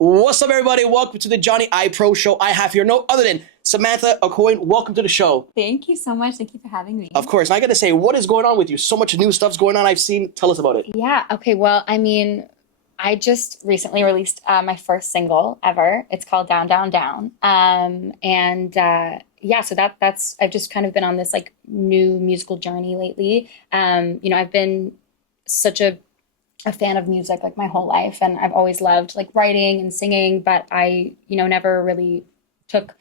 What's up, everybody? Welcome to the Johnny I Pro Show. I have here no other than Samantha Aucoin. Welcome to the show. Thank you so much. Thank you for having me. Of course. And I got to say, what is going on with you? So much new stuff's going on I've seen. Tell us about it. Yeah. Okay. Well, I mean, I just recently released my first single ever. It's called Down, Down, Down. Yeah, so that's I've just kind of been on this like new musical journey lately. I've been such a fan of music like my whole life, and I've always loved like writing and singing, but I never really took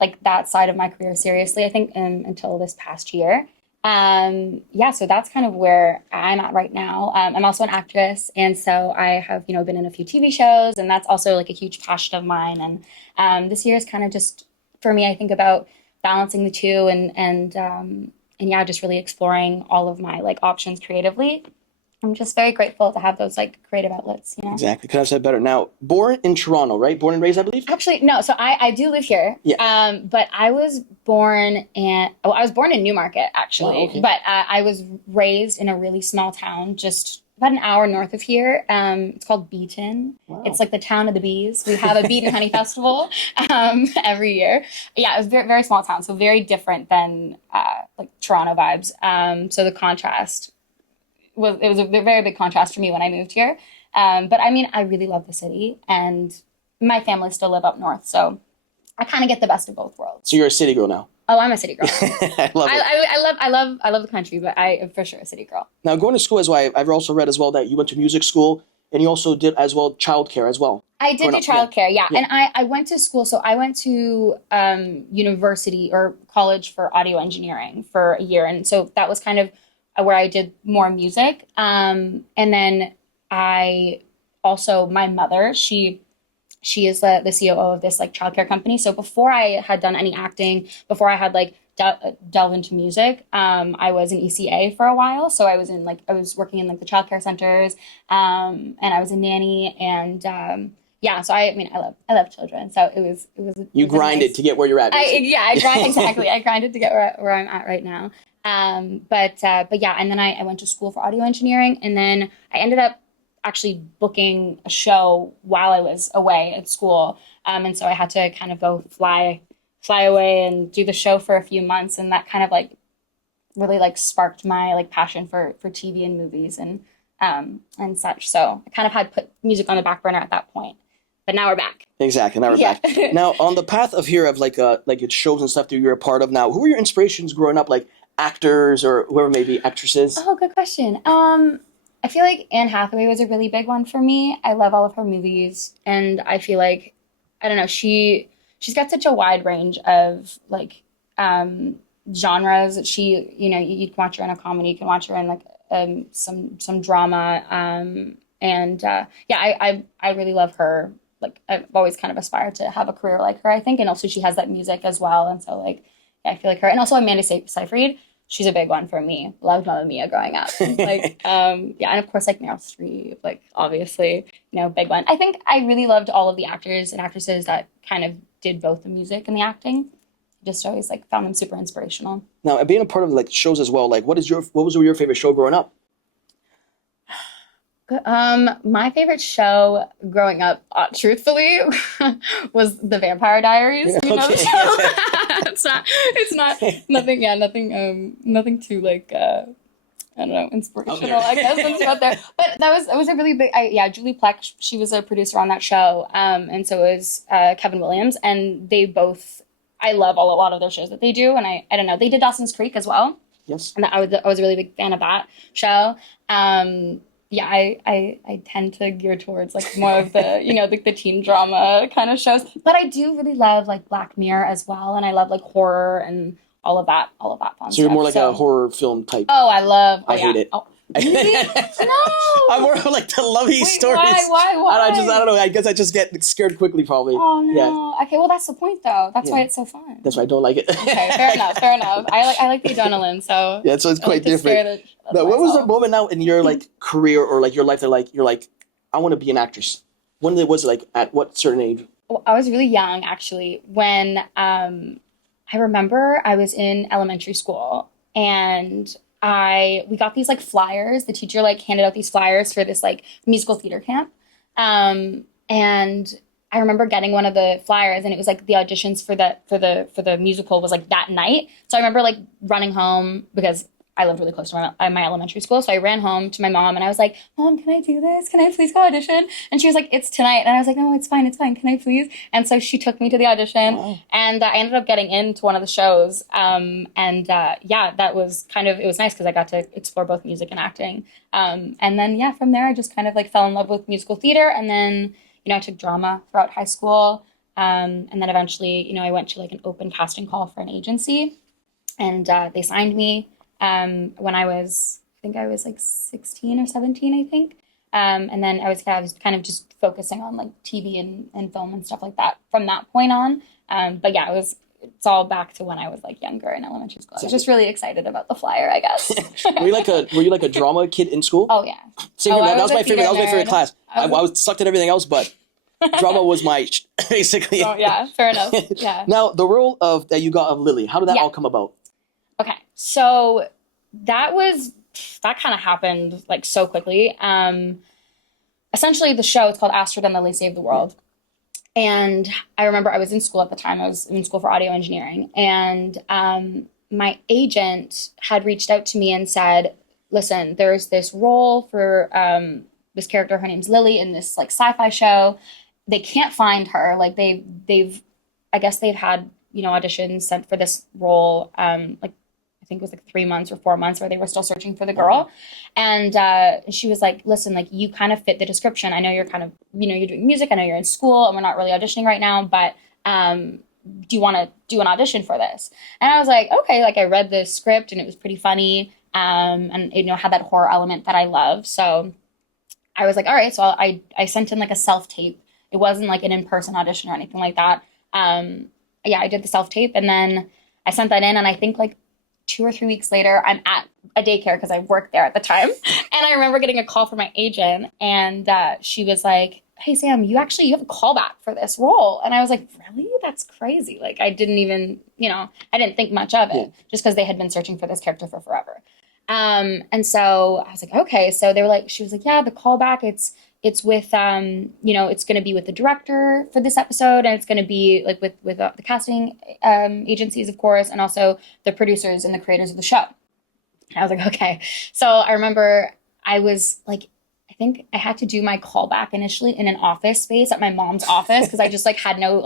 like that side of my career seriously, I think, until this past year. Yeah, so that's kind of where I'm at right now. I'm also an actress, and so I have been in a few TV shows, and that's also like a huge passion of mine. And this year is kind of just for me, I think about balancing the two, and yeah, just really exploring all of my like options creatively. I'm just very grateful to have those like creative outlets. Exactly. Could have said better. Now, born in Toronto, right? Born and raised, I believe? Actually, no. So I do live here. Yeah. But I was born in Newmarket, actually. Wow, okay. But I was raised in a really small town, just about an hour north of here. It's called Beaton. Wow. It's like the town of the bees. We have a Beaton Honey Festival every year. Yeah, it was very, very small town, so very different than like Toronto vibes. So the contrast it was a very big contrast for me when I moved here. But I mean, I really love the city, and my family still live up north, so I kind of get the best of both worlds. So you're a city girl now. Oh, I'm a city girl. I love it. I love the country, but I am for sure a city girl. Now, going to school as well, I've also read as well that you went to music school, and you also did as well childcare as well. I did do childcare, yeah. Yeah. And I went to school, so I went to university or college for audio engineering for a year, and so that was kind of where I did more music. And then my mother, she is the COO of this like childcare company. So before I had done any acting, before I had like delved into music, I was an ECA for a while. So I was working in like the childcare centers, and I was a nanny, and yeah. So I mean, I love children. So it was. You grinded to get where you're at. I grind exactly. I grinded to get where I'm at right now. But yeah, and then I went to school for audio engineering, and then I ended up actually booking a show while I was away at school. And so I had to kind of go fly away and do the show for a few months, and that kind of like really like sparked my like passion for TV and movies and such. So I kind of had put music on the back burner at that point. But now we're back. Exactly. Now we're back. Now, on the path of here of like it's shows and stuff that you're a part of now, who were your inspirations growing up, like actors or whoever may be actresses? Oh, good question. I feel like Anne Hathaway was a really big one for me. I love all of her movies, and I feel like, I don't know, she's got such a wide range of like genres. You can watch her in a comedy, you can watch her in like some drama, yeah, I really love her. Like I've always kind of aspired to have a career like her, I think, and also she has that music as well, and so like yeah, I feel like her, and also Amanda Seyfried. She's a big one for me. Loved Mamma Mia growing up. Like, yeah, and of course, like Meryl Streep, like obviously, big one. I think I really loved all of the actors and actresses that kind of did both the music and the acting. Just always like found them super inspirational. Now, being a part of like shows as well, like what was your favorite show growing up? My favorite show growing up, truthfully, was The Vampire Diaries. You know the show? It's not nothing too like I don't know, inspirational. I guess it's out there. But that was a really big. Julie Plec, she was a producer on that show, and so was Kevin Williams, and they both. I love a lot of their shows that they do, and I don't know, they did Dawson's Creek as well. Yes, and I was a really big fan of that show. Yeah, I tend to gear towards like more of the, like the teen drama kind of shows. But I do really love like Black Mirror as well, and I love like horror and all of that fun stuff. So you're more like a horror film type. Oh, I hate it. Oh, really? No. I'm more like the lovey stories. Why? I don't know. I guess I just get scared quickly, probably. Oh no. Yeah. Okay, well that's the point though. That's why it's so fun. That's why I don't like it. Okay, fair enough. I like the adrenaline, so yeah, so it's quite different. Now, what was the moment now in your like career or like your life that like you're like, I want to be an actress? When was it, like at what certain age? Well, I was really young actually when I remember I was in elementary school, and we got these like flyers. The teacher like handed out these flyers for this like musical theater camp. And I remember getting one of the flyers, and it was like the auditions for the musical was like that night. So I remember like running home because I lived really close to my elementary school. So I ran home to my mom and I was like, Mom, can I do this? Can I please go audition? And she was like, it's tonight. And I was like, no, it's fine. It's fine. Can I please? And so she took me to the audition. Wow. And I ended up getting into one of the shows. Yeah, that was it was nice because I got to explore both music and acting. And then, yeah, from there, I just kind of like fell in love with musical theater. And then, I took drama throughout high school. And then eventually, I went to like an open casting call for an agency, and they signed me when I think I was like 16 or 17, I think. And then I was kind of just focusing on like TV and film and stuff like that from that point on. But yeah, it's all back to when I was like younger in elementary school. I was just really excited about the flyer, I guess. Were you like a drama kid in school? Oh yeah. Same here, that was my favorite. That was my favorite class. I was sucked at everything else, but drama was my basically. Oh yeah, fair enough. Yeah. Now the role that you got of Lily, how did that all come about? Okay, so that kind of happened like so quickly. Essentially, the show, it's called Astrid and Lily Save the World. And I remember I was in school at the time. I was in school for audio engineering. And my agent had reached out to me and said, listen, there's this role for this character. Her name's Lily in this like sci-fi show. They can't find her. Like I guess they've had, auditions sent for this role. Like I think it was like 3 months or 4 months where they were still searching for the girl. And she was like, listen, like you kind of fit the description. I know you're kind of, you're doing music. I know you're in school and we're not really auditioning right now, but do you want to do an audition for this? And I was like, okay, like I read the script and it was pretty funny. And had that horror element that I love. So I was like, all right. So I sent in like a self-tape. It wasn't like an in-person audition or anything like that. Yeah, I did the self-tape and then I sent that in, and I think like 2 or 3 weeks later, I'm at a daycare because I worked there at the time. And I remember getting a call from my agent, and she was like, hey, Sam, you have a callback for this role. And I was like, really? That's crazy. Like, I didn't even, I didn't think much of it just because they had been searching for this character for forever. And so I was like, okay. So she was like, yeah, the callback, it's with, it's going to be with the director for this episode, and it's going to be like with the casting agencies, of course, and also the producers and the creators of the show. And I was like, okay. So I remember I was like, I think I had to do my callback initially in an office space at my mom's office because I just like had no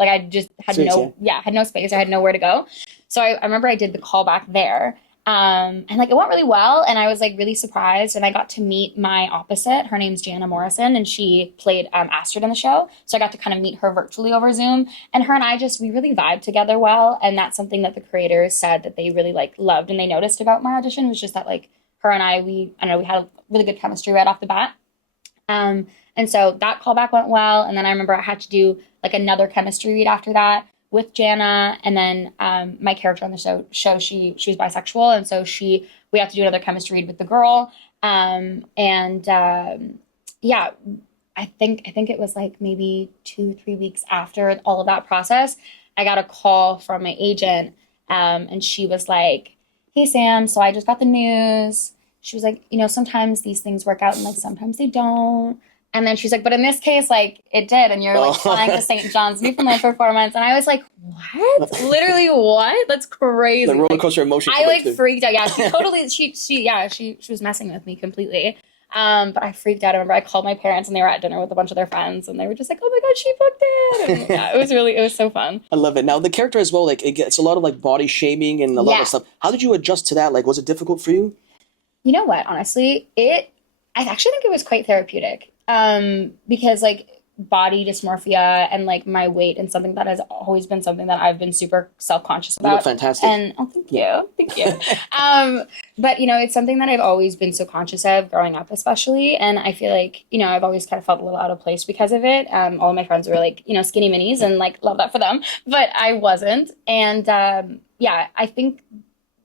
space. I had nowhere to go. So I remember I did the callback there. And like it went really well, and I was like really surprised, and I got to meet my opposite. Her name's Jana Morrison, and she played Astrid in the show, so I got to kind of meet her virtually over Zoom, and her and I we really vibed together well. And that's something that the creators said that they really like loved and they noticed about my audition, was just that like her and I don't know, we had really good chemistry right off the bat. And so that callback went well, and then I remember I had to do like another chemistry read after that with Jana, and then my character on the show she was bisexual, and so we have to do another chemistry read with the girl. Yeah, I think it was like maybe 2-3 weeks after all of that process, I got a call from my agent, and she was like, hey Sam, so I just got the news. She was like, sometimes these things work out and like sometimes they don't. And then she's like, but in this case, like, it did. And you're, like, flying to St. John's Newfoundland for 4 months. And I was like, what? Literally what? That's crazy. The roller coaster emotion. I, like, freaked out. Yeah, she was messing with me completely. But I freaked out. I remember I called my parents, and they were at dinner with a bunch of their friends. And they were just like, oh, my God, she booked it. And, yeah, it was so fun. I love it. Now, the character as well, like, it gets a lot of, like, body shaming and a lot of stuff. How did you adjust to that? Like, was it difficult for you? You know what? Honestly, I actually think it was quite therapeutic. Because like body dysmorphia and like my weight and something that has always been something that I've been super self-conscious about. You look fantastic. And thank you. But it's something that I've always been so conscious of growing up, especially. And I feel like, I've always kind of felt a little out of place because of it. All of my friends were like, skinny minis, and like love that for them, but I wasn't. And, I think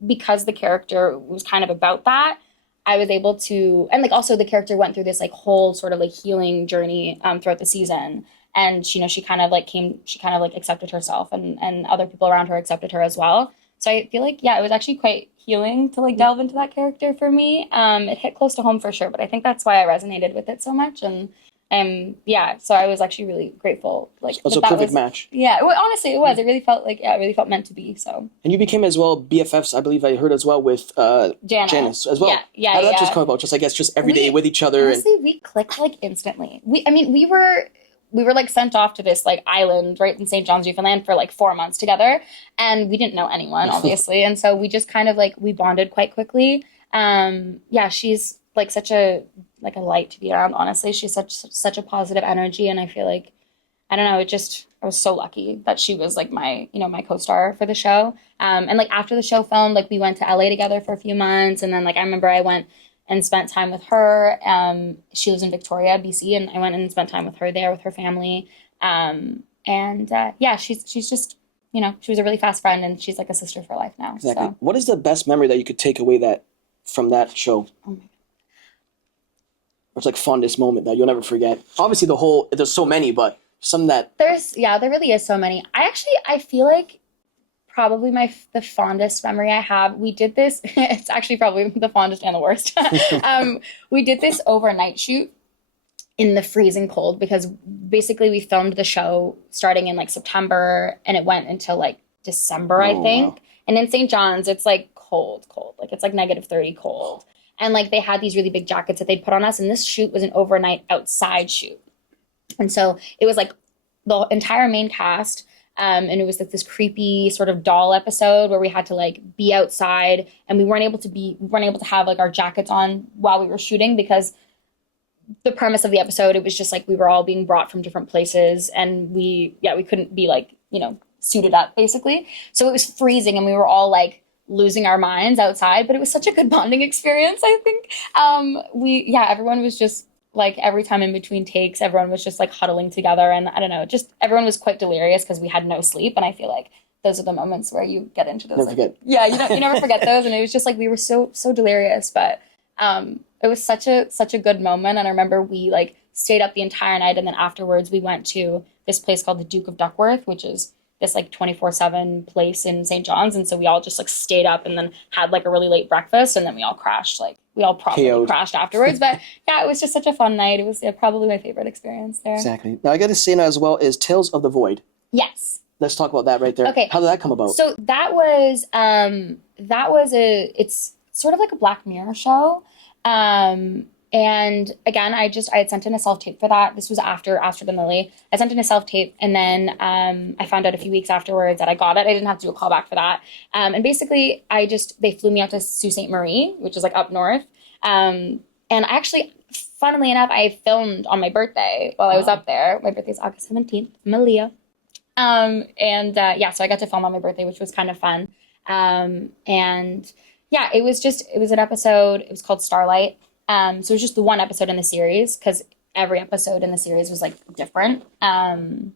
because the character was kind of about that, I was able to, and like also the character went through this like whole sort of like healing journey throughout the season, and she kind of like accepted herself, and other people around her accepted her as well. So I feel like it was actually quite healing to like delve into that character for me. It hit close to home for sure, but I think that's why I resonated with it so much, and Yeah, so I was actually really grateful. Like It was a that perfect was, match. yeah, well, honestly, it was. It really felt like, yeah, it really felt meant to be. So And you became as well BFFs, I believe I heard as well with Jana, Janice as well. How did that just come about? Just I guess just every day we with each other and honestly we clicked like instantly. I mean, we were like sent off to this like island right in St. John's, Newfoundland for like 4 months together, and we didn't know anyone obviously, and so we just kind of like we bonded quite quickly. Yeah, she's like such a like a light to be around. Honestly, she's such a positive energy, and I feel like I don't know, it just I was so lucky that she was like my, my co-star for the show. And like after the show filmed, like we went to LA together for a few months, and then like I remember I went and spent time with her. She lives in Victoria, BC, and I went and spent time with her there with her family. And yeah, she's just she was a really fast friend, and she's like a sister for life now. exactly. So. What is the best memory that you could take away that from that show? Oh my Or it's like fondest moment that you'll never forget. Obviously there's so many, but some that there really is so many. I feel like probably the fondest memory I have. We did this. It's actually probably the fondest and the worst. We did this overnight shoot in the freezing cold because basically we filmed the show starting in like September and it went until like December, I think. wow. And in St. John's, it's like cold, like it's like -30 cold. And like they had these really big jackets that they'd put on us, and this shoot was an overnight outside shoot. And so it was like the entire main cast. And it was like this creepy sort of doll episode where we had to like be outside, and we weren't able to have like our jackets on while we were shooting because the premise of the episode, it was just like we were all being brought from different places, and we couldn't be like, suited up basically. So it was freezing and we were all like losing our minds outside, but it was such a good bonding experience, I think. Everyone was just like every time in between takes, everyone was just like huddling together, and I don't know, just everyone was quite delirious because we had no sleep, and I feel like those are the moments where you get into those. Yeah, you never forget those, and it was just like we were so delirious, but it was such a good moment, and I remember we like stayed up the entire night, and then afterwards we went to this place called the Duke of Duckworth, which is this like 24/7 place in St. John's, and so we all just like stayed up and then had like a really late breakfast, and then we all crashed, like we all probably crashed afterwards. But yeah, it was just such a fun night. It was probably my favorite experience there. Exactly. Now I got to say now as well is Tales of the Void. Yes. Let's talk about that right there. Okay. How did that come about? So that was it's sort of like a Black Mirror show. And again, I had sent in a self-tape for that. This was after Astrid and Lily. I sent in a self-tape, and then I found out a few weeks afterwards that I got it. I didn't have to do a callback for that. And basically, they flew me out to Sault Ste. Marie, which is like up north. And I actually, funnily enough, I filmed on my birthday while I was up there. My birthday's August 17th. I'm a Leo. So I got to film on my birthday, which was kind of fun. It was an episode. It was called Starlight. So it was just the one episode in the series because every episode in the series was like different, like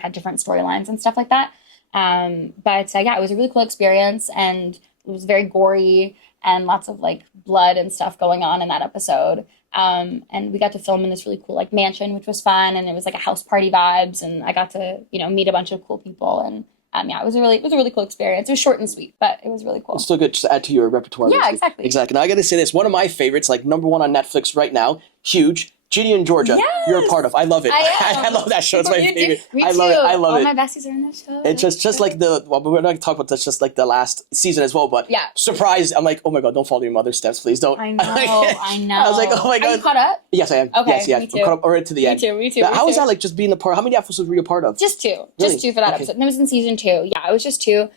had different storylines and stuff like that. It was a really cool experience, and it was very gory and lots of like blood and stuff going on in that episode. And we got to film in this really cool like mansion, which was fun, and it was like a house party vibes, and I got to meet a bunch of cool people, and it was a really cool experience. It was short and sweet, but it was really cool. It's still good just to add to your repertoire. Yeah, exactly. Exactly. Now I got to say this, one of my favorites, like #1 on Netflix right now, huge, Ginny and Georgia. Yes! You're a part of. I love it. I love that show. It's my favorite. Me I too. love it. I love All it. my besties are in that show. It's just like we're not going to talk about that's just like the last season as well, but yeah. Surprised. I'm like, oh my God, don't follow your mother's steps, please. Don't. I know. I was like, oh my God. Are you caught up? Yes, I am. Okay, yes. me too. I'm caught up right to the end. Me too. How was that like just being a part? How many episodes were you a part of? Just 2. Really? Just 2 for that episode. And it was in season 2. Yeah, it was just 2.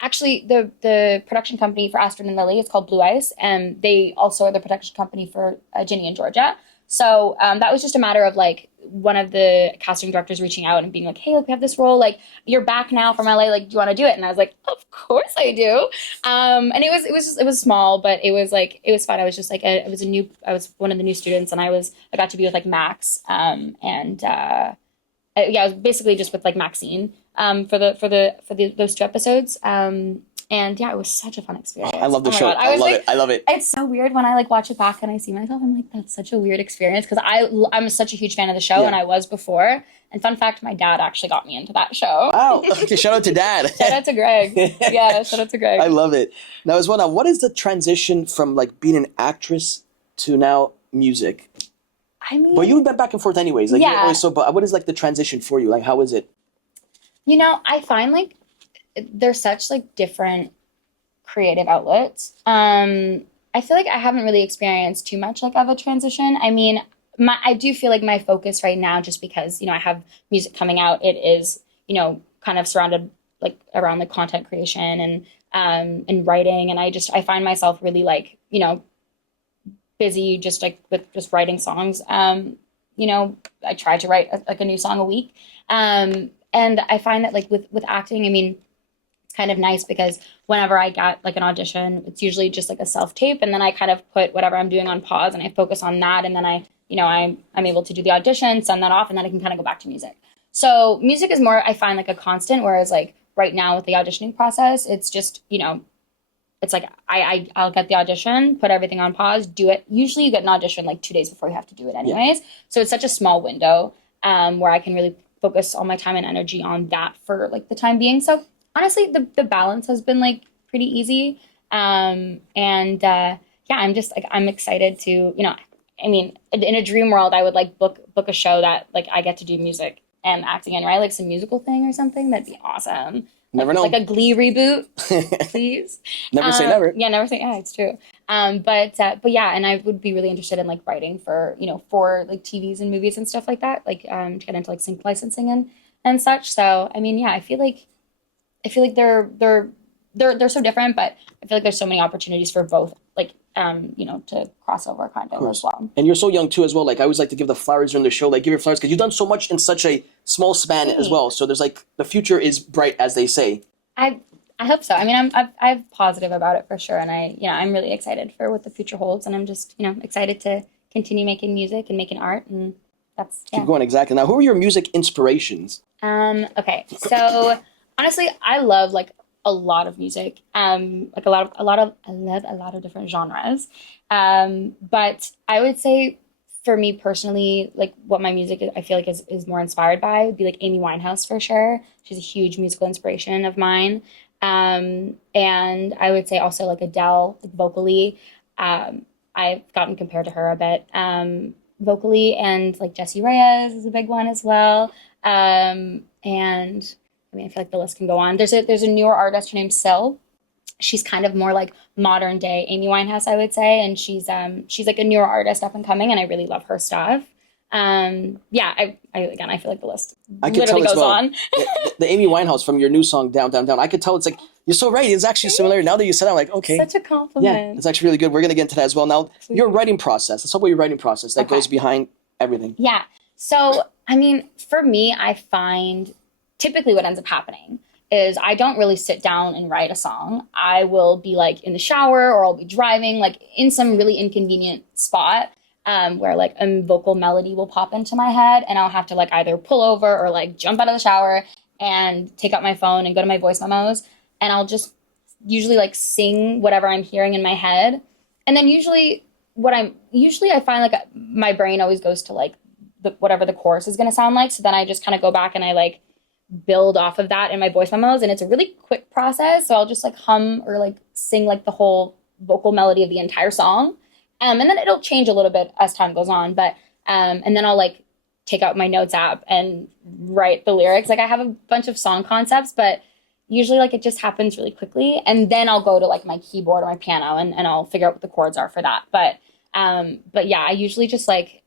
Actually, the production company for Astrid and Lily is called Blue Ice, and they also are the production company for Ginny and Georgia. So that was just a matter of like one of the casting directors reaching out and being like, "Hey, look, we have this role. Like, you're back now from LA. Like, do you want to do it?" And I was like, "Of course I do." And it was small, but it was fun. I was just like I was one of the new students, and I got to be with like Max, I was basically just with like Maxine for those 2 episomes. It was such a fun experience. I love the show. I love it. It's so weird when I like watch it back and I see myself. I'm like, that's such a weird experience because I'm such a huge fan of the show, and I was before. And fun fact, my dad actually got me into that show. Wow! Okay, shout out to Dad. Shout out to Greg. Yeah, shout out to Greg. I love it. Now, as well, what is the transition from like being an actress to now music? I mean, But you went back and forth anyways. Like, you're yeah, always so. But what is like the transition for you? Like, how is it? I find like there's such like different creative outlets. I feel like I haven't really experienced too much like of a transition. I mean, I do feel like my focus right now, just because I have music coming out, it is kind of surrounded like around the content creation and writing, and I find myself really like busy just like with just writing songs. I try to write like a new song a week, and I find that like with acting, I mean kind of nice because whenever I get like an audition, it's usually just like a self tape, and then I kind of put whatever I'm doing on pause and I focus on that, and then I'm able to do the audition, send that off, and then I can kind of go back to music. So music is more, I find, like a constant, whereas like right now with the auditioning process, it's just it's like I'll get the audition, put everything on pause, do it. Usually you get an audition like 2 days before you have to do it anyways. Yeah. So it's such a small window where I can really focus all my time and energy on that for like the time being. So honestly, the balance has been like pretty easy. Yeah, I'm just like, I'm excited to, I mean, in a dream world, I would like book a show that like I get to do music and acting in, right? Like some musical thing or something. That'd be awesome. Never know. Like a Glee reboot, please. Never say never. Yeah, never say. Yeah, it's true. But yeah, and I would be really interested in like writing for for like TVs and movies and stuff like that. Like to get into like sync licensing and such. So I mean, yeah, I feel like they're so different, but I feel like there's so many opportunities for both, like to cross over kind of as well. And you're so young too as well. Like I always like to give the flowers during the show, like give your flowers because you've done so much in such a small span as well. So there's like the future is bright, as they say. I hope so. I mean, I'm positive about it for sure, and I'm really excited for what the future holds, and I'm just excited to continue making music and making art, and that's Keep going. Exactly. Now, who are your music inspirations? Okay, so honestly, I love like a lot of music. Like I love a lot of different genres. But I would say for me personally, like what my music I feel like is more inspired by would be like Amy Winehouse for sure. She's a huge musical inspiration of mine. And I would say also like Adele, like vocally. I've gotten compared to her a bit. Vocally, and like Jessie Reyez is a big one as well. And I mean, I feel like the list can go on. There's a newer artist, her name's Syl. She's kind of more like modern day Amy Winehouse, I would say, and she's like a newer artist up and coming, and I really love her stuff. Yeah, I feel like the list literally goes on. the Amy Winehouse from your new song Down Down Down. I could tell it's like you're so right. It's actually similar. Now that you said it, I'm like, okay, such a compliment. Yeah, it's actually really good. We're gonna get into that as well. Now, your writing process. Let's talk about your writing process that goes behind everything. Yeah. So I mean, for me, I find typically what ends up happening is I don't really sit down and write a song. I will be like in the shower, or I'll be driving like in some really inconvenient spot where like a vocal melody will pop into my head, and I'll have to like either pull over or like jump out of the shower and take out my phone and go to my voice memos, and I'll just usually like sing whatever I'm hearing in my head. And then usually I find like my brain always goes to like whatever the chorus is going to sound like. So then I just kind of go back and I like build off of that in my voice memos, and it's a really quick process. So I'll just like hum or like sing like the whole vocal melody of the entire song. And then it'll change a little bit as time goes on. But and then I'll like take out my notes app and write the lyrics. Like I have a bunch of song concepts, but usually like it just happens really quickly. And then I'll go to like my keyboard or my piano and I'll figure out what the chords are for that. But yeah, I usually just like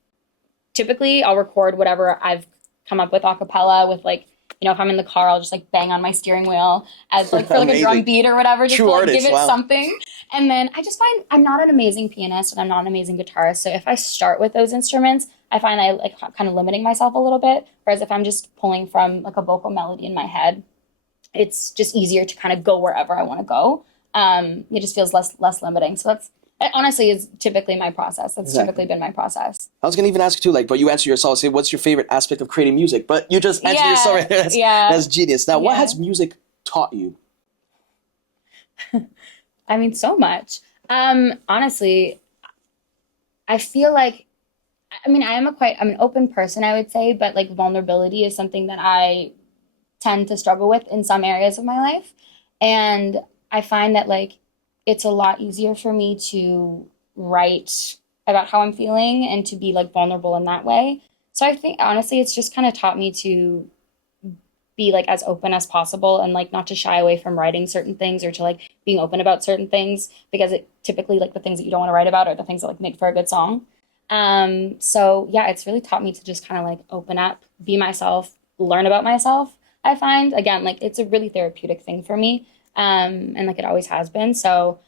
typically I'll record whatever I've come up with a cappella with like, if I'm in the car, I'll just like bang on my steering wheel as like for like a drum beat or whatever, just to like give it something. And then I just find I'm not an amazing pianist and I'm not an amazing guitarist. So if I start with those instruments, I find I like kind of limiting myself a little bit. Whereas if I'm just pulling from like a vocal melody in my head, it's just easier to kind of go wherever I want to go. It just feels less limiting. So it honestly is typically my process. That's typically been my process. I was going to even ask you too, like, but you answer yourself, say, what's your favorite aspect of creating music? But you just answered yourself right there. That's genius. Now, what has music taught you? I mean, so much. Honestly, I feel like, I mean, I'm an open person, I would say, but like vulnerability is something that I tend to struggle with in some areas of my life. And I find that like, it's a lot easier for me to write how I'm feeling and to be like vulnerable in that way. So I think honestly, it's just kind of taught me to be like as open as possible and like not to shy away from writing certain things or to like being open about certain things because it typically like the things that you don't want to write about are the things that like make for a good song. So yeah, it's really taught me to just kind of like open up, be myself, learn about myself. I find again, like it's a really therapeutic thing for me. And like it always has been. So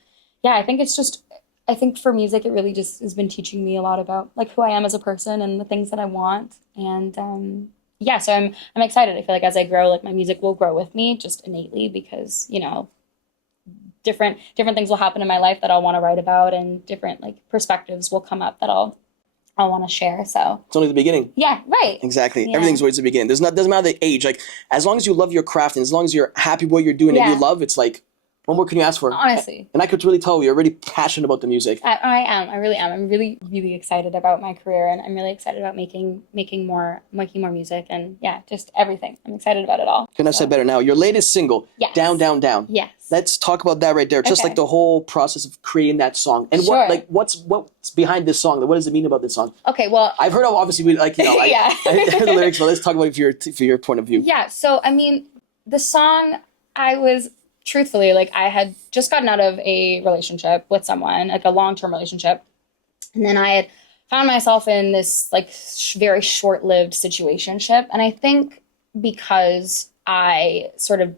yeah, I think for music, it really just has been teaching me a lot about like who I am as a person and the things that I want. And, yeah, so I'm excited. I feel like as I grow, like my music will grow with me just innately because, you know, different things will happen in my life that I'll want to write about and different like perspectives will come up that I'll want to share. So It's only the beginning. yeah, right. Exactly. Yeah. Everything's always the beginning. Doesn't matter the age. Like as long as you love your craft and as long as you're happy with what you're doing and Yeah. you love, it's like, what more can you ask for? Honestly. And I could really tell you're really passionate about the music. I am. I really am. I'm really, really excited about my career, and I'm really excited about making more music, and yeah, just everything. I'm excited about it all. Couldn't have said better. Now, your latest single, Yes. Down, Down, Down. Yes. Let's talk about that right there. Just Okay. like the whole process of creating that song. And Sure. what's behind this song? What does it mean about this song? Okay. Well. I've heard of obviously we like, you know, Yeah. I heard the lyrics, but let's talk about it for your point of view. Yeah. So I mean, the song I was truthfully like I had just gotten out of a relationship with someone, like a long-term relationship, and then I had found myself in this like very short-lived situationship, and I think because I sort of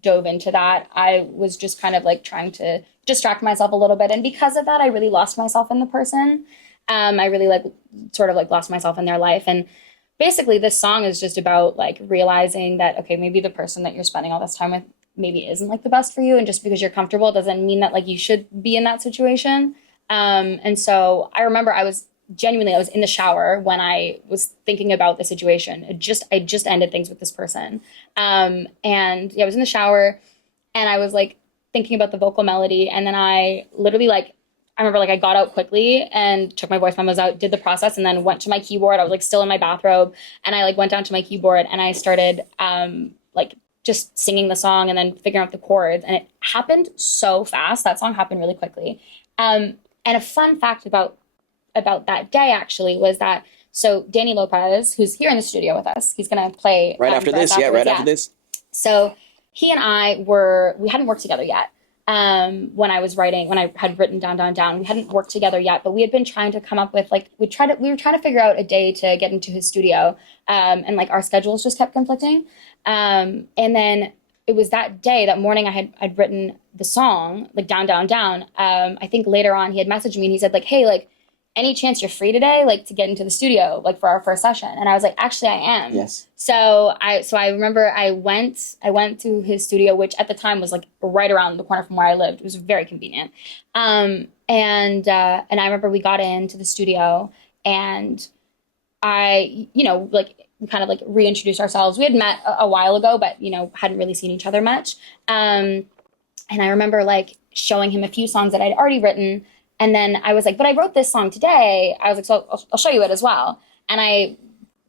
dove into that, I was just kind of like trying to distract myself a little bit, and because of that, I really lost myself in the person. I really like sort of like lost myself in their life, and basically this song is just about like realizing that okay, maybe the person that you're spending all this time with maybe isn't like the best for you, and just because you're comfortable doesn't mean that like you should be in that situation. And so I remember I was in the shower when I was thinking about the situation. I just ended things with this person. And yeah, I was in the shower and I was like thinking about the vocal melody, and then I literally like I remember like I got out quickly and took my voice memos out, did the process, and then went to my keyboard. I was like still in my bathrobe, and I like went down to my keyboard and I started like just singing the song and then figuring out the chords. And it happened so fast. That song happened really quickly. And a fun fact about that day actually was that, so Danny Lopez, who's here in the studio with us, he's going to play right after this. Yeah, right after this. So he and I we hadn't worked together yet. When I had written Down, Down, Down, we hadn't worked together yet, but we had been trying to come up with like, we were trying to figure out a day to get into his studio. And like our schedules just kept conflicting. And then it was that morning I'd written the song, like Down, Down, Down. I think later on he had messaged me and he said like, hey, like any chance you're free today, like to get into the studio, like for our first session? And I was like, actually I am. Yes. So I remember I went to his studio, which at the time was like right around the corner from where I lived. It was very convenient. And I remember we got into the studio and I, you know, like we kind of like reintroduced ourselves. We had met a while ago, but you know, hadn't really seen each other much. And I remember like showing him a few songs that I'd already written. And then I was like, but I wrote this song today. I was like, so I'll show you it as well. And I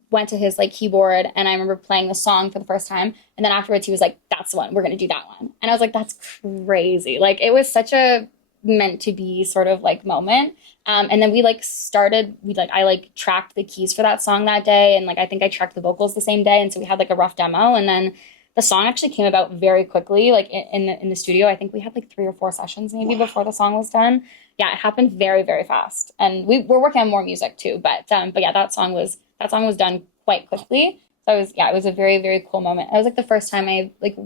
went to his like keyboard and I remember playing the song for the first time. And then afterwards he was like, that's the one, we're going to do that one. And I was like, that's crazy. Like it was such a meant to be sort of like moment. And then I like tracked the keys for that song that day. And like, I think I tracked the vocals the same day. And so we had like a rough demo, and then the song actually came about very quickly, like in the studio. I think we had like 3 or 4 sessions maybe before the song was done. Yeah, it happened very, very fast. And we're working on more music too. But yeah, that song was done quite quickly. So it was a very, very cool moment. It was like the first time I like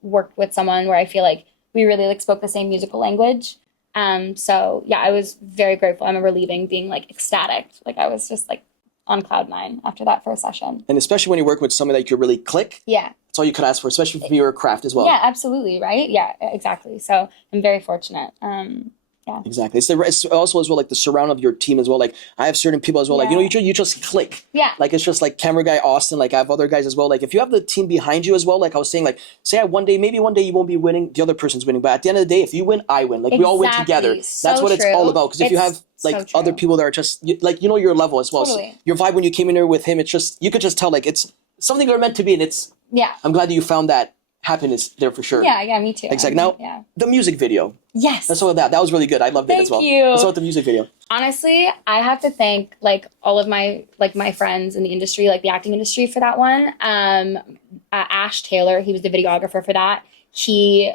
worked with someone where I feel like we really like spoke the same musical language. So yeah, I was very grateful. I remember leaving being like ecstatic. Like I was just like on cloud 9 after that first session. And especially when you work with someone that you could really click. Yeah. That's all you could ask for, especially for your craft as well. Yeah, absolutely. Right. Yeah, exactly. So I'm very fortunate. Yeah. Exactly. It's also as well like the surround of your team as well. Like I have certain people as well. Like you just click. Yeah. Like it's just like camera guy Austin. Like I have other guys as well. Like if you have the team behind you as well. Like I was saying, like say maybe one day you won't be winning, the other person's winning, but at the end of the day, if you win, I win. Like we all win together. So that's what it's all about. Because if you have like other people that are just like your level as well. Totally. So your vibe when you came in here with him, it's just you could just tell like it's something they're meant to be, and I'm glad that you found that happiness there for sure. Yeah, me too. Exactly. Now, the music video. Yes. Let's talk about that. That was really good. I loved it as well. Thank you. Let's talk about the music video. Honestly, I have to thank like all of my my friends in the industry, like the acting industry, for that one. Ash Taylor, he was the videographer for that. He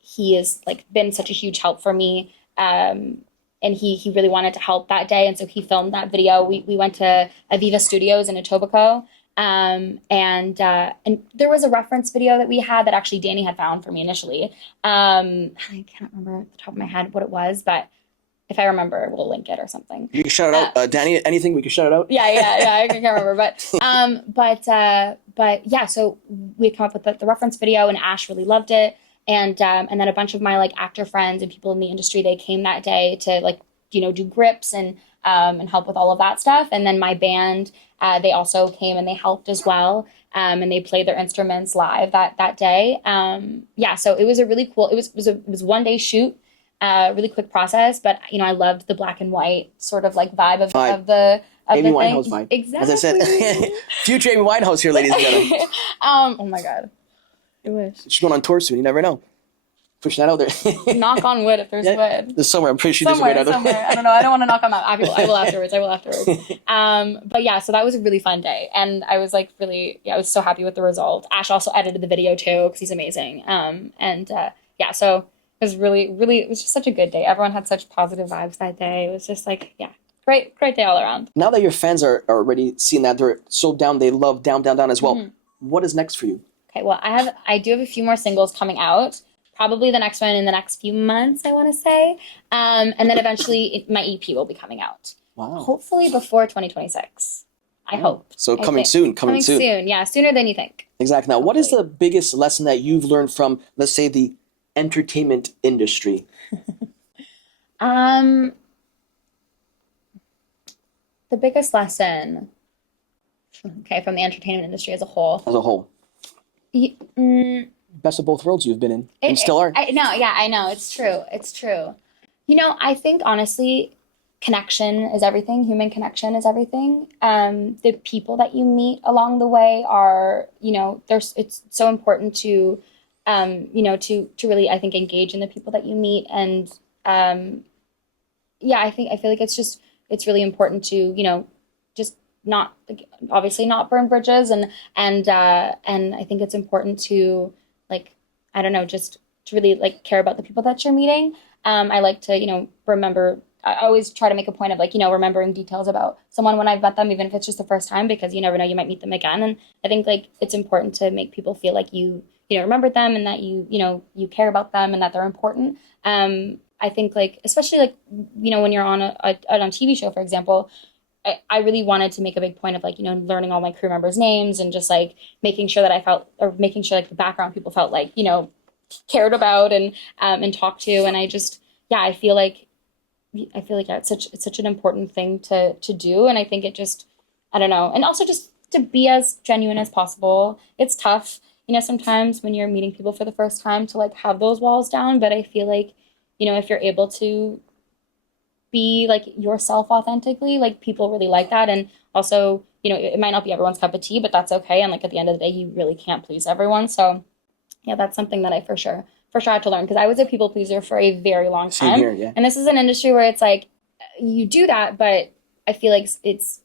he has like been such a huge help for me. And he really wanted to help that day, and so he filmed that video. We went to Aviva Studios in Etobicoke. And there was a reference video that we had that actually Danny had found for me initially. I can't remember at the top of my head what it was, but if I remember, we'll link it or something. You can shout it out, Danny. Anything we can shout it out. Yeah. I can't remember, but yeah. So we come up with the reference video, and Ash really loved it, and then a bunch of my like actor friends and people in the industry, they came that day to like do grips and help with all of that stuff, and then my band. They also came and they helped as well, and they played their instruments live that day. So it was a really cool. It was 1 day shoot, really quick process. But I loved the black and white sort of like vibe of the Amy the Winehouse thing. vibe. Exactly. As I said, future Amy Winehouse here, ladies and gentlemen. Oh my God, I wish. She's going on tour soon. You never know. Pushing that out there. Knock on wood if there's wood. There's somewhere. I'm pretty sure there's a way out there. Somewhere. I don't know. I don't want to knock on that. I will afterwards. But yeah, so that was a really fun day. And I was like I was so happy with the result. Ash also edited the video too, because he's amazing. So it was it was just such a good day. Everyone had such positive vibes that day. It was just like, great day all around. Now that your fans are already seeing that they're so down, they love Down, Down, Down as well. Mm-hmm. What is next for you? Okay, well, I do have a few more singles coming out. Probably the next one in the next few months, I want to say. And then eventually my EP will be coming out. Wow. Hopefully before 2026. I hope. So coming soon. Yeah, sooner than you think. Exactly. Now, What is the biggest lesson that you've learned from, let's say, the entertainment industry? The biggest lesson, from the entertainment industry as a whole. Best of both worlds you've been in and still are. I know. It's true. I think honestly, connection is everything. Human connection is everything. The people that you meet along the way are, it's so important to, to really, I think, engage in the people that you meet. And, I feel like it's really important to, just not, like, obviously not burn bridges. And I think it's important to, like, I don't know, just to really like care about the people that you're meeting. I like to, remember, I always try to make a point of like, remembering details about someone when I've met them, even if it's just the first time, because you never know, you might meet them again. And I think like it's important to make people feel like you remembered them and that you care about them and that they're important. I think like, especially like, when you're on a TV show, for example, I really wanted to make a big point of like, learning all my crew members' names and just like making sure that making sure like the background people felt like, cared about and talked to. And I just, I feel like it's such an important thing to do. And I think it just, I don't know. And also just to be as genuine as possible. It's tough, sometimes when you're meeting people for the first time to like have those walls down. But I feel like, if you're able to be like yourself authentically, like people really like that. And also, it might not be everyone's cup of tea, but that's okay. And like at the end of the day, you really can't please everyone. So yeah, that's something that I for sure had to learn, because I was a people pleaser for a very long time. Same here, yeah. And this is an industry where it's like you do that, but I feel like it's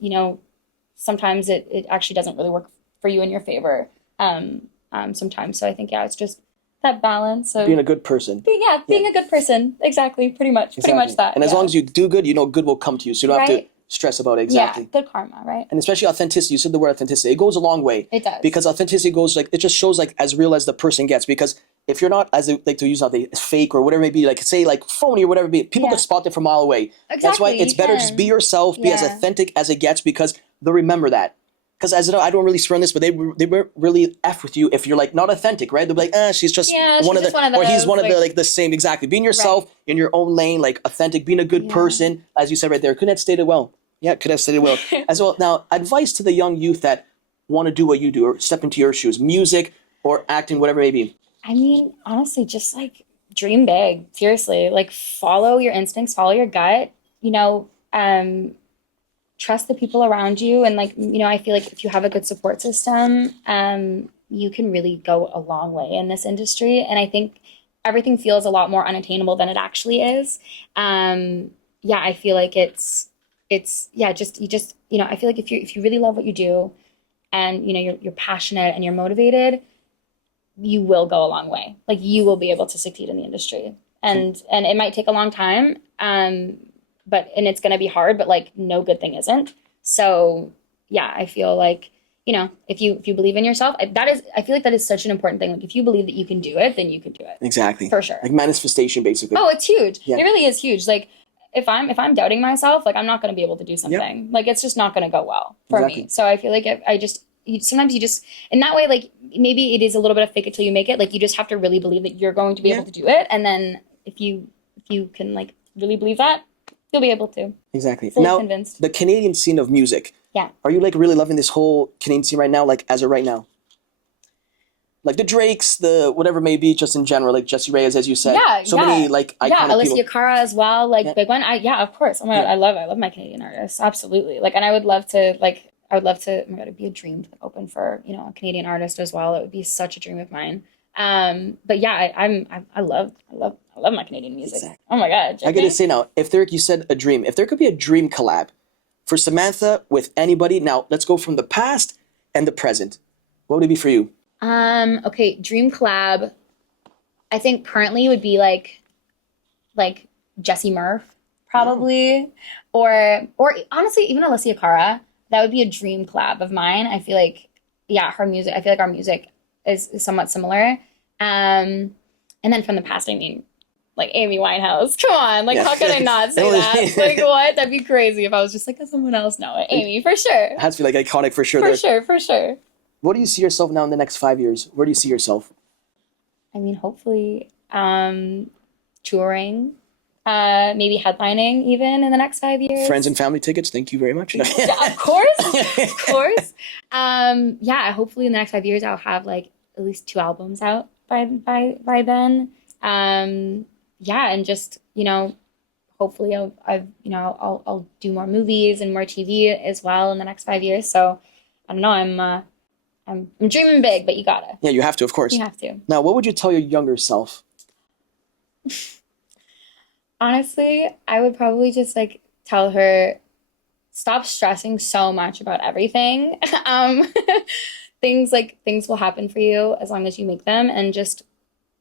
sometimes it actually doesn't really work for you in your favor sometimes. So I think it's just that balance of being a good person. Being a good person. Exactly. Pretty much that. And as long as you do good, good will come to you. So you don't have to stress about it. Exactly. Yeah, good karma, right? And especially authenticity. You said the word authenticity. It goes a long way. It does. Because authenticity goes like, it just shows like as real as the person gets. Because if you're not, as they like to use now, fake or whatever it may be, like say like phony or whatever it be, people could spot it from a mile away. Exactly. That's why it's better just be yourself, be as authentic as it gets, because they'll remember that. Because as you know, I don't really swear on this, but they won't really F with you if you're like not authentic, right? They'll be like, she's just one of the, or he's one of the like the same, exactly. Being yourself in your own lane, like authentic, being a good person, as you said right there, couldn't have stated well. Yeah, could have stated well. As well. Now, advice to the young youth that want to do what you do or step into your shoes, music or acting, whatever it may be. I mean, honestly, just like dream big. Seriously, like follow your instincts, follow your gut. Trust the people around you, and like I feel like if you have a good support system, you can really go a long way in this industry. And I think everything feels a lot more unattainable than it actually is. Yeah, I feel like it's yeah, just you know, I feel like if you really love what you do, and you know you're passionate and you're motivated, you will go a long way. Like you will be able to succeed in the industry, and it might take a long time, but it's going to be hard. But like no good thing isn't. So yeah, I feel like, you know, if you believe in yourself, I feel like that is such an important thing. Like if you believe that you can do it, then you can do it. Exactly. For sure. Like manifestation, basically. Oh, it's huge. Yeah. It really is huge. Like if I'm doubting myself, like I'm not going to be able to do something. Yep. Like it's just not going to go well for Exactly. me. So I feel like sometimes you just, in that way, like maybe it is a little bit of fake it till you make it. Like you just have to really believe that you're going to be able to do it. And then if you can like really believe that, you'll be able to. Exactly. Fully now, convinced. the Canadian scene of music. Yeah. Are you like really loving this whole Canadian scene right now, like as of right now? Like the Drakes, the whatever may be, just in general, like Jessie Reyes, as you said. Yeah, so many like iconic Alicia people. Cara as well, like big one. Of course. Oh my God, I love my Canadian artists, absolutely. Like, and I would love to. Oh my God, it'd be a dream to open for, you know, a Canadian artist as well. It would be such a dream of mine. But yeah, I love my Canadian music. Exactly. Oh my God, I gotta say now, you said a dream. If there could be a dream collab for Samantha with anybody, now let's go from the past and the present. What would it be for you? Okay, dream collab. I think currently would be like Jessie Murph, probably, or honestly even Alicia Cara. That would be a dream collab of mine. I feel like, yeah, her music. I feel like our music is somewhat similar. And then from the past, I mean, like Amy Winehouse. Come on, like how could I not say that? Like what? That'd be crazy if I was just like someone else. No, Amy for sure. It has to be like iconic for sure. For sure. What do you see yourself now in the next 5 years? Where do you see yourself? I mean, hopefully, touring, maybe headlining even in the next 5 years. Friends and family tickets. Thank you very much. Yeah, of course. Yeah, hopefully in the next 5 years I'll have like at least 2 albums out by then. Yeah, and just, you know, hopefully I'll do more movies and more TV as well in the next 5 years. So I don't know, I'm dreaming big, but you gotta. Yeah, you have to, of course. You have to. Now, what would you tell your younger self? Honestly, I would probably just like tell her, stop stressing so much about everything. Things will happen for you as long as you make them, and just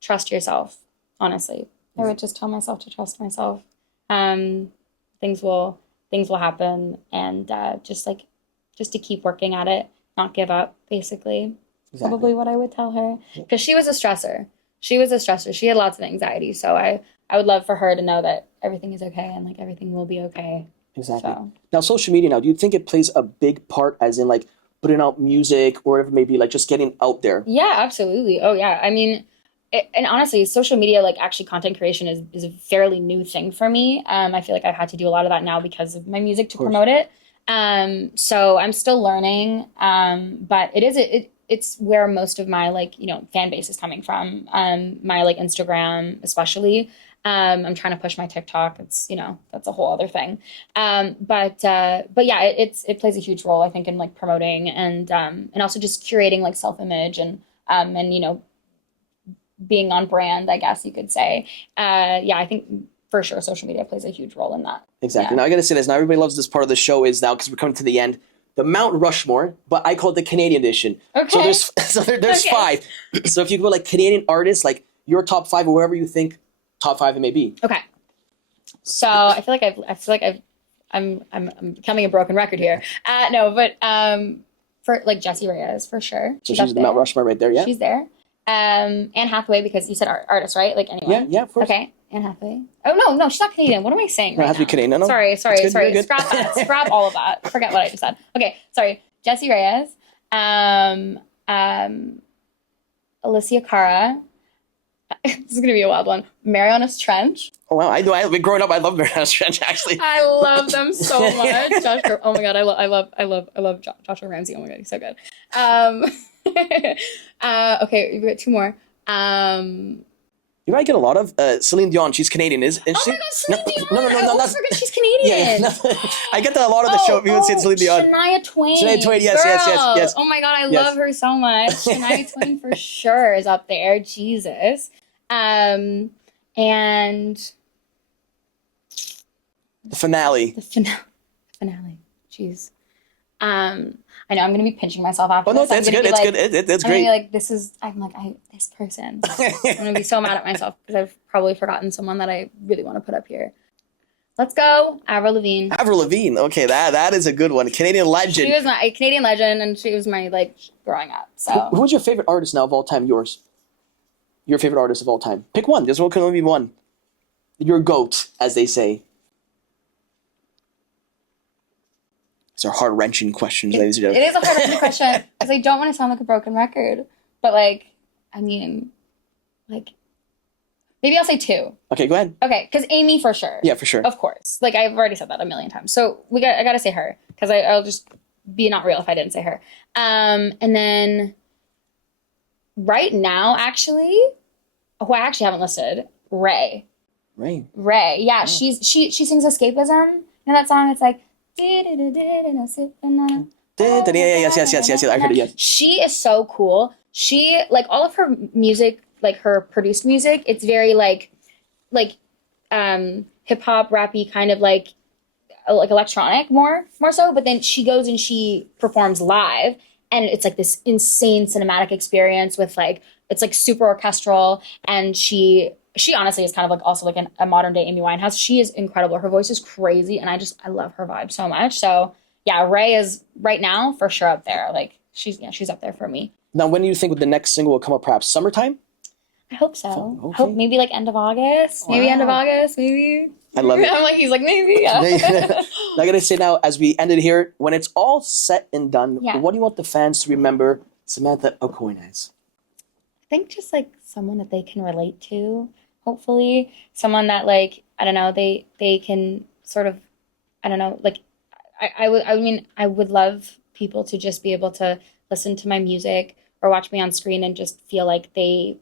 trust yourself. Honestly, I would just tell myself to trust myself. Things will happen, and just to keep working at it, not give up. Basically, Exactly. Probably what I would tell her, because she was a stressor. She had lots of anxiety. So I would love for her to know that everything is okay and like everything will be okay. Exactly. So. Now, social media now, do you think it plays a big part, as in like putting out music or whatever, maybe like just getting out there? Yeah, absolutely. Oh yeah. I mean, and honestly, social media, like actually content creation is a fairly new thing for me. I feel like I've had to do a lot of that now because of my music to promote it. So I'm still learning. But it's where most of my like, you know, fan base is coming from. My like Instagram, especially. I'm trying to push my TikTok. It's, you know, that's a whole other thing. But yeah, it plays a huge role, I think, in like promoting and also just curating like self-image and you know, being on brand, I guess you could say. Yeah, I think for sure social media plays a huge role in that. Exactly. Yeah. Now I gotta say this. Now everybody loves this part of the show is now, because we're coming to the end, the Mount Rushmore, but I call it the Canadian edition. Okay. So there's 5. So if you go like Canadian artists, like your top 5 or wherever you think top 5 it may be. Okay. So I feel like I'm becoming a broken record here. No, but for like Jessie Reyes for sure. So she's the Mount Rushmore right there. Yeah. She's there. Anne Hathaway, because you said artist, right? Like anyone. Yeah, of course. Okay. Anne Hathaway. Oh no, she's not Canadian. What am I saying? No, it has to be Canadian. No. Sorry. Good. Scrap that. Scrap all of that. Forget what I just said. Okay, sorry. Jessie Reyes. Alicia Cara. This is gonna be a wild one. Marianas Trench. Oh wow, I know. Growing up, I love Marianas Trench actually. I love them so much. Oh my God, I love Joshua Ramsey. Oh my God, he's so good. Okay, we've got 2 more. You know, I get a lot of Celine Dion. She's Canadian, isn't she? Oh my God, Celine Dion! No, I almost forget she's Canadian. I get that a lot of the show. People say Celine Dion. Shania Twain. Yes. Oh my God, I love her so much. Shania Twain for sure is up there. Jesus. And The finale. Finale. Jeez. I know I'm gonna be pinching myself after Oh no, this. that's good. It's good. That's I'm gonna great. be like, this person. I'm gonna be so mad at myself because I've probably forgotten someone that I really want to put up here. Let's go, Avril Lavigne. Avril Lavigne. Okay, that is a good one. Canadian legend. She was my Canadian legend, and she was my like growing up. So. Who's your favorite artist now of all time? Yours. Your favorite artist of all time. Pick one. There's can only be one. Your GOAT, as they say. These are heart-wrenching questions, ladies and gentlemen. It is a heart-wrenching question because I don't want to sound like a broken record, but like, I mean, like, maybe I'll say two. Okay, go ahead. Okay, because Amy for sure. Yeah, for sure. Of course. Like I've already said that a million times. So I gotta say her because I'll just be not real if I didn't say her. And then right now, actually, who I actually haven't listed, Ray. Ray. Yeah, oh. She sings Escapism. You know that song? It's like. Yes. I heard it. Yes. She is so cool. She like all of her music, like her produced music. It's very like hip hop, rappy, kind of like electronic more so. But then she goes and she performs live, and it's like this insane cinematic experience with like it's like super orchestral, and she honestly is kind of like also like a modern day Amy Winehouse. She is incredible. Her voice is crazy, and I love her vibe so much. So yeah, Ray is right now for sure up there. Like she's up there for me. Now, when do you think the next single will come up? Perhaps summertime? I hope so. Okay. I hope maybe like end of August. Maybe end of August. Maybe. I love it. I'm like he's like maybe. Yeah. I gotta say now, as we ended here, when it's all said and done, what do you want the fans to remember Samantha Aucoin as? I think just like someone that they can relate to. Hopefully someone that like, I don't know, they can sort of, I don't know, like I would love people to just be able to listen to my music or watch me on screen and just feel like they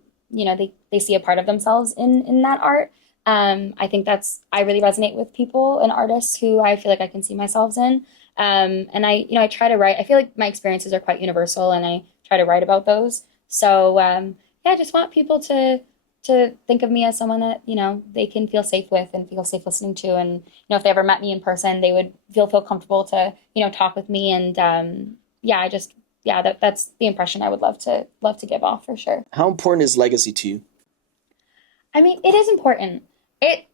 see a part of themselves in that art. I think I really resonate with people and artists who I feel like I can see myself in. And I try to write, I feel like my experiences are quite universal and I try to write about those. So, I just want people to think of me as someone that, they can feel safe with and feel safe listening to. And, if they ever met me in person, they would feel comfortable to, talk with me. And, that's the impression I would love to give off for sure. How important is legacy to you? I mean, it is important. I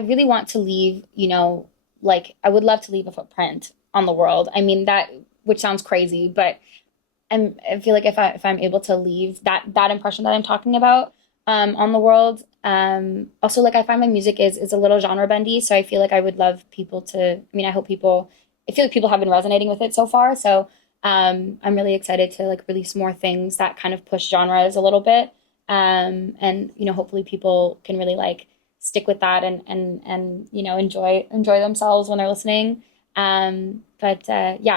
really want to leave, I would love to leave a footprint on the world. I mean, which sounds crazy, but I feel like if I'm able to leave that impression that I'm talking about on the world, also like I find my music is a little genre bendy, so I feel like I would love people to. I mean, I feel like people have been resonating with it so far, so I'm really excited to like release more things that kind of push genres a little bit, and hopefully people can really like stick with that and enjoy themselves when they're listening. I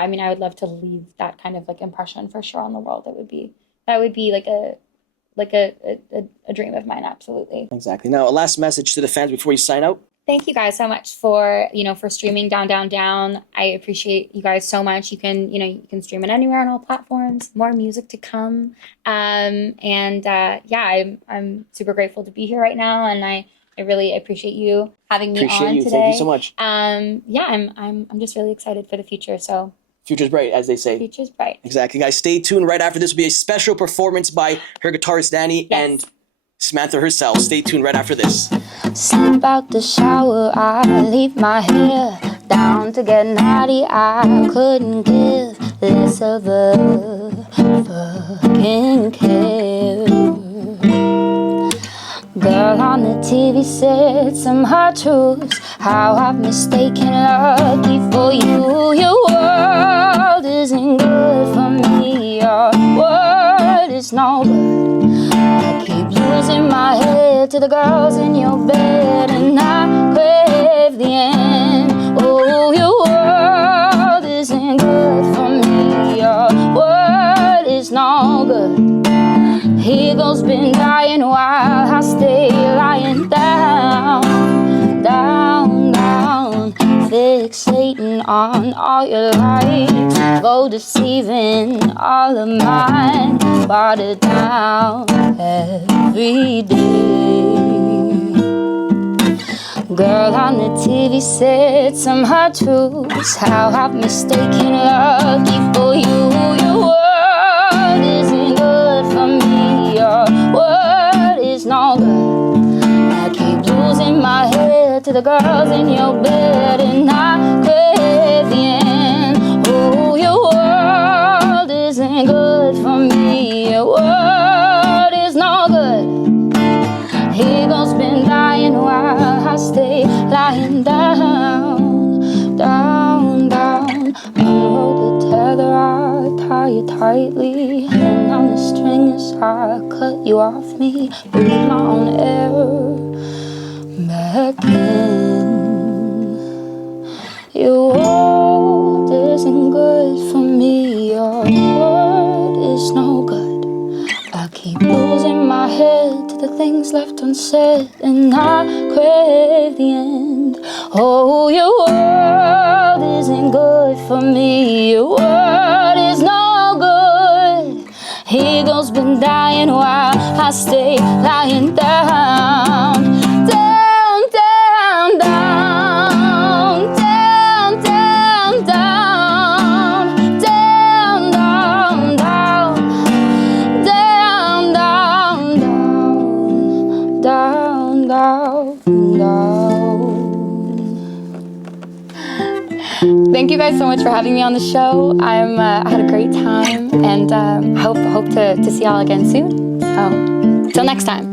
mean, I would love to leave that kind of like impression for sure on the world. That would be like a dream of mine. Absolutely. Exactly. Now, a last message to the fans before you sign out. Thank you guys so much for streaming Down, Down, Down. I appreciate you guys so much. You can stream it anywhere on all platforms. More music to come. I'm super grateful to be here right now, and I really appreciate you having me on today. Thank you so much. I'm just really excited for the future. So future's bright, as they say. Future's bright. Exactly, guys. Stay tuned. Right after this will be a special performance by her guitarist Danny and Samantha herself. Stay tuned. Right after this. Step out the shower, I leave my hair down to get naughty. I couldn't give less of a fucking care. Girl on the TV said some hard truths. How I've mistaken lucky for you. Your world isn't good for me. Your world is no good. I keep losing my head to the girls in your bed, and I crave the end. Oh, your world isn't good for me. Your world is no good. Eagle's been dying while I stay lying down, down, down, fixating turn on all your lights, go deceiving all of mine, water down every day. Girl on the TV said some hard truths, how I've mistaken love for you. Your word isn't good for me, your word is no good. I keep losing my head to the girls in your bed, and I crave the end. Oh, your world isn't good for me, your word is no good. Eagle's been dying while I stay lying down, down, down. Unroll the tether, I tie you tightly, and on the strings I cut you off me. Breathe my own air back in. Your world isn't good for me, your word is no good. I keep losing my head to the things left unsaid, and I crave the end. Oh, your world isn't good for me, your word is no good. Eagle's been dying while I stay lying down, down, down, down, down, down, down, down, down, down. Down, down, down. Thank you guys so much for having me on the show. I had a great time, and hope to see y'all again soon. So, till next time.